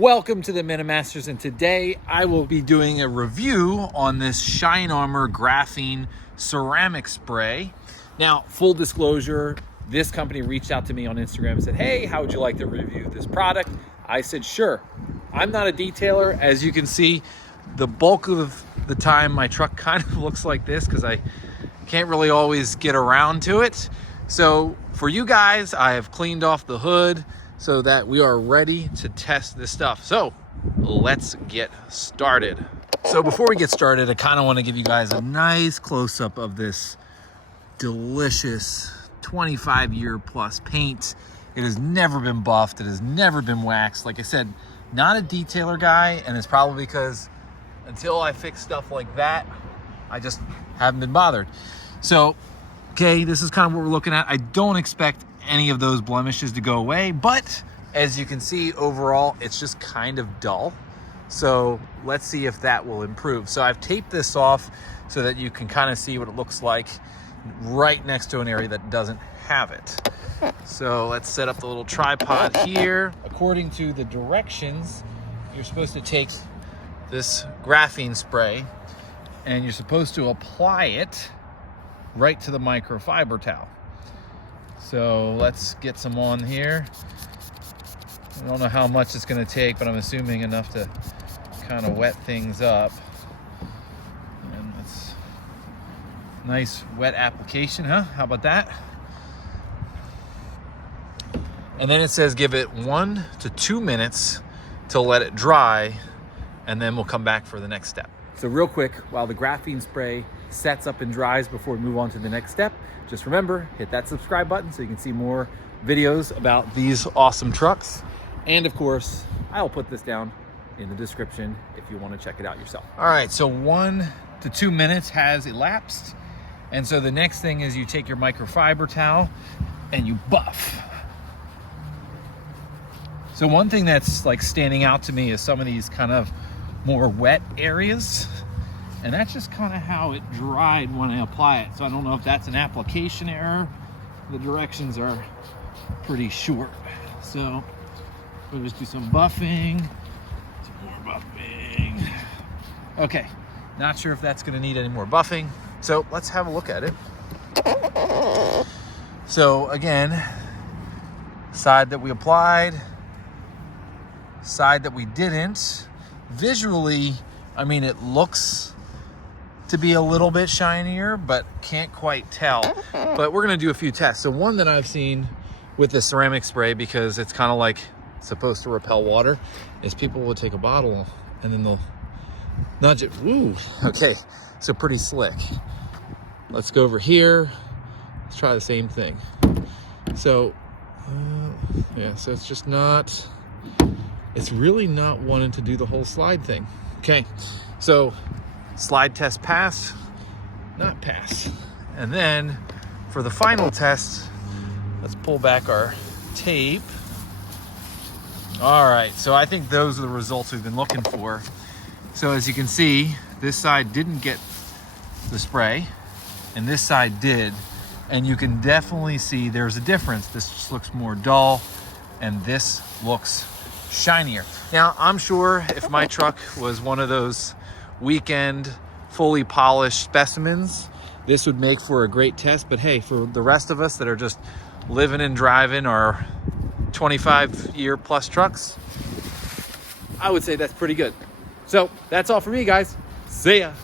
Welcome to the Minimasters, and today I will be doing a review on this Shine Armor graphene ceramic spray. Now, full disclosure, this company reached out to me on Instagram and said, hey, how would you like to review this product? I said, sure. I'm not a detailer. As you can see, the bulk of the time my truck kind of looks like this because I can't really always get around to it. So for you guys, I have cleaned off the hood so that we are ready to test this stuff. So let's get started. So before we get started, I kind of want to give you guys a nice close-up of this delicious 25-year plus paint. It has never been buffed. It has never been waxed. Like I said, not a detailer guy, and it's probably because until I fix stuff like that, I just haven't been bothered. So, okay, this is kind of what we're looking at. I don't expect any of those blemishes to go away, but as you can see, overall, it's just kind of dull. So let's see if that will improve. So I've taped this off so that you can kind of see what it looks like right next to an area that doesn't have it. So let's set up the little tripod here. According to the directions, you're supposed to take this graphene spray and you're supposed to apply it right to the microfiber towel. So let's get some on here. I don't know how much it's going to take, but I'm assuming enough to kind of wet things up. And that's nice wet application, huh? How about that? And then it says give it 1 to 2 minutes to let it dry, and then we'll come back for the next step. So real quick, while the graphene spray sets up and dries before we move on to the next step, just remember, hit that subscribe button so you can see more videos about these awesome trucks. And of course, I'll put this down in the description if you want to check it out yourself. All right, so 1 to 2 minutes has elapsed. And so the next thing is you take your microfiber towel and you buff. So one thing that's like standing out to me is some of these kind of more wet areas. And that's just kind of how it dried when I apply it. So I don't know if that's an application error. The directions are pretty short. So we'll just do some buffing, some more buffing. Okay, not sure if that's gonna need any more buffing. So let's have a look at it. So again, side that we applied, side that we didn't. Visually, I mean, it looks to be a little bit shinier, but can't quite tell. But we're gonna do a few tests. So one that I've seen with the ceramic spray, because it's kind of like supposed to repel water, is people will take a bottle and then they'll nudge it. Woo, okay, so pretty slick. Let's go over here. Let's try the same thing. So, yeah, so it's just not, it's really not wanting to do the whole slide thing. Okay, so slide test pass, not pass. And then for the final test, let's pull back our tape. All right, so I think those are the results we've been looking for. So as you can see, this side didn't get the spray and this side did. And you can definitely see there's a difference. This just looks more dull and this looks shinier. Now, I'm sure if my truck was one of those weekend fully polished specimens, this would make for a great test. But hey, for the rest of us that are just living and driving our 25-year plus trucks, I would say that's pretty good. So that's all for me, guys. See ya.